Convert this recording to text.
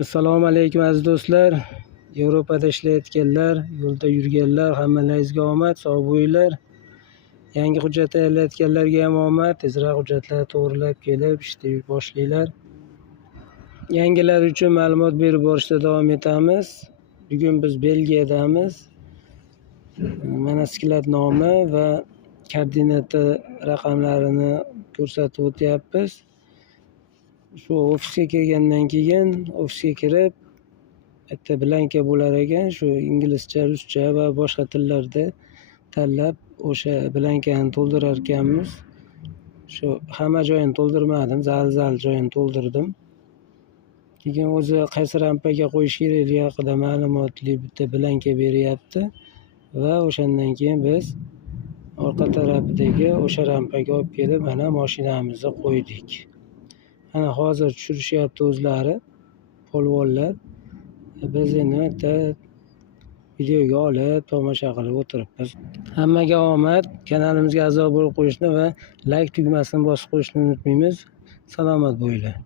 Assalomu alaykum aziz do'stlar. Yevropada ishlayotganlar, yo'lda yurganlar, hammalaringizga omad, sog' bo'linglar. Yangi hujjat tayyorlayotganlarga ham omad, tezroq hujjatlarni to'g'rilab kelib ishni boshlanglar. Yangilar uchun ma'lumot berib borishda davom etamiz. Bugun biz Belgiyadamiz. Mana skladnoma va koordinata raqamlarini ko'rsatib o'tyapmiz. Shu ofisga kelgandan keyin ofisga kirib bitta blanka bo'lar ekan, shu inglizcha, ruscha va boshqa tillarda tanlab o'sha blankani to'ldirar ekanmiz. Shu hamma joyini to'ldirmadim, zal joyini to'ldirdim. Keyin o'zi qaysi rampaga qo'yish kerakligi haqida ma'lumotli bitta blanka beryapti va o'shandan keyin biz orqa tarafidagi o'sha rampaga olib kelib mana mashinamizni qo'ydik. Ana hozir tushirishyapti o'zlari polvonlar. Biz endi bitta videoga olib tomosha qilib o'tiribmiz. Hammaga omad, kanalimizga a'zo bo'lib qo'yishni va like tugmasini bosib qo'yishni unutmaymiz. Salomat bo'linglar.